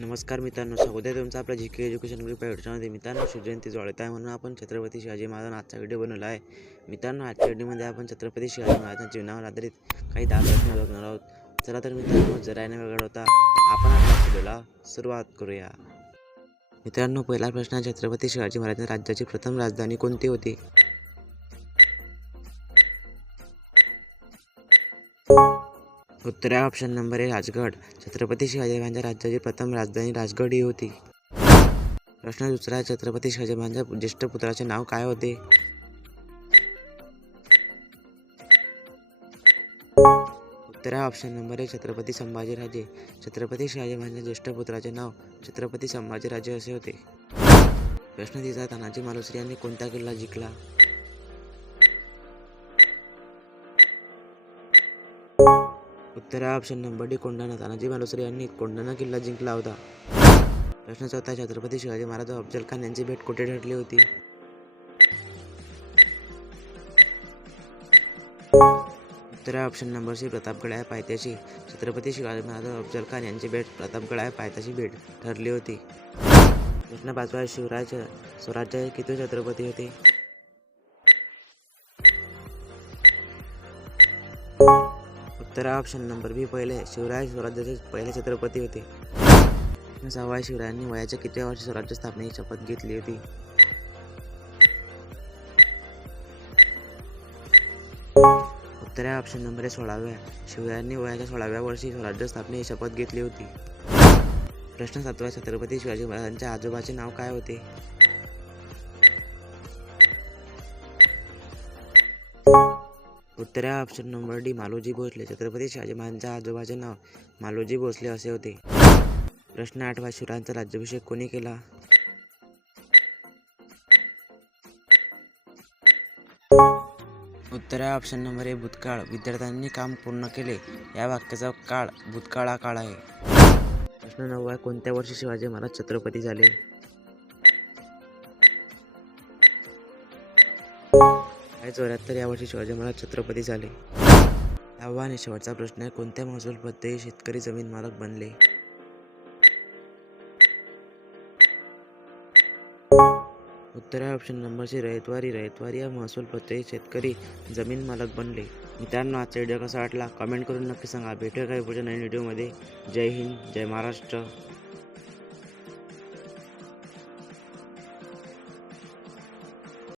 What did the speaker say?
नमस्कार मित्रांनो स्वागत आहे तुमचं आपल्या जी के एज्युकेशन ग्रुप आहे मित्रांनो शिवजयंती जोडत आहे म्हणून आपण छत्रपती शिवाजी महाराज आजचा व्हिडिओ बनवला आहे. मित्रांनो आजच्या व्हिडिओमध्ये आपण छत्रपती शिवाजी महाराजांच्या जीवनावर आधारित काही दहा प्रश्न बघणार आहोत. चला तर मित्रांनो जरायने वेगळा होता आपण आपल्या व्हिडिओला सुरुवात करूया. मित्रांनो पहिला प्रश्न छत्रपती शिवाजी महाराजांच्या राज्याची प्रथम राजधानी कोणती होती? उत्तर आहे ऑप्शन नंबर आहे राजगड. छत्रपती शिवाजी राज्याची प्रथम राजधानी राजगड ही होती. प्रश्न दुसरा छत्रपती शिवाजी ज्येष्ठ पुत्राचे नाव काय होते? उत्तर आहे ऑप्शन नंबर आहे छत्रपती संभाजीराजे. छत्रपती शिवाजी ज्येष्ठ पुत्राचे नाव छत्रपती संभाजीराजे असे होते. प्रश्न तिचा तानाजी मालुसरी यांनी कोणता किल्ला जिंकला? उत्तर option number D Kondhana. Tanaji Malusare यांनी कोंढाणा किल्ला जिंकला होता. प्रश्न चौथा छत्रपती शिवाजी महाराज अफजल खान यांची भेट कुठे ठरली होती? उत्तर ऑप्शन नंबर सी प्रतापगड आहे पायथ्याशी. छत्रपती शिवाजी महाराज अफजल खान यांची भेट प्रतापगड आहे पायथ्याशी भेट ठरली होती. प्रश्न पाचवा शिवराज स्वराज्य किती छत्रपती होते? उत्तर ऑप्शन नंबर बी पहिले शिवराय स्वराज्याचे पहिले छत्रपती होते. प्रश्न शिवरायांनी वयाच्या कितव्या वर्षी स्वराज्य स्थापनेची शपथ घेतली होती. उत्तर आहे ऑप्शन नंबर आहे. सोळाव्या शिवरायांनी वयाच्या सोळाव्या वर्षी स्वराज्य स्थापनेची शपथ घेतली होती. प्रश्न सातव्या छत्रपती शिवाजी महाराजांच्या आजोबाचे नाव काय होते? उत्तर आहे option number D Maloji Bhosale. Chhatrapati Shivaji महाराजांच्या आजोबाचे नाव मालोजी भोसले असे होते. प्रश्न आठवा शिवरायांचा राज्याभिषेक कोणी केला? उत्तर आहे ऑप्शन नंबर ए भूतकाळ. विद्यार्थ्यांनी काम पूर्ण केले. या वाक्याचा काळ भूतकाळ हा काळ आहे. प्रश्न नववा कोणत्या वर्षी शिवाजी महाराज छत्रपती झाले? आहे चौऱ्याहत्तर या वर्षी शिवाजी महाराज छत्रपती झाले. दहावा आणि शेवटचा प्रश्न आहे कोणत्या महसूल पद्धती शेतकरी जमीन मालक बनले? उत्तर आहे option number C Ryotwari Ryotwari या महसूल पद्धती शेतकरी जमीन मालक बनले. मित्रांनो आजचा व्हिडिओ कसा वाटला? कमेंट करून नक्की सांगा. भेटूया काही पुढच्या नवीन व्हिडिओमध्ये जय हिंद जय महाराष्ट्र.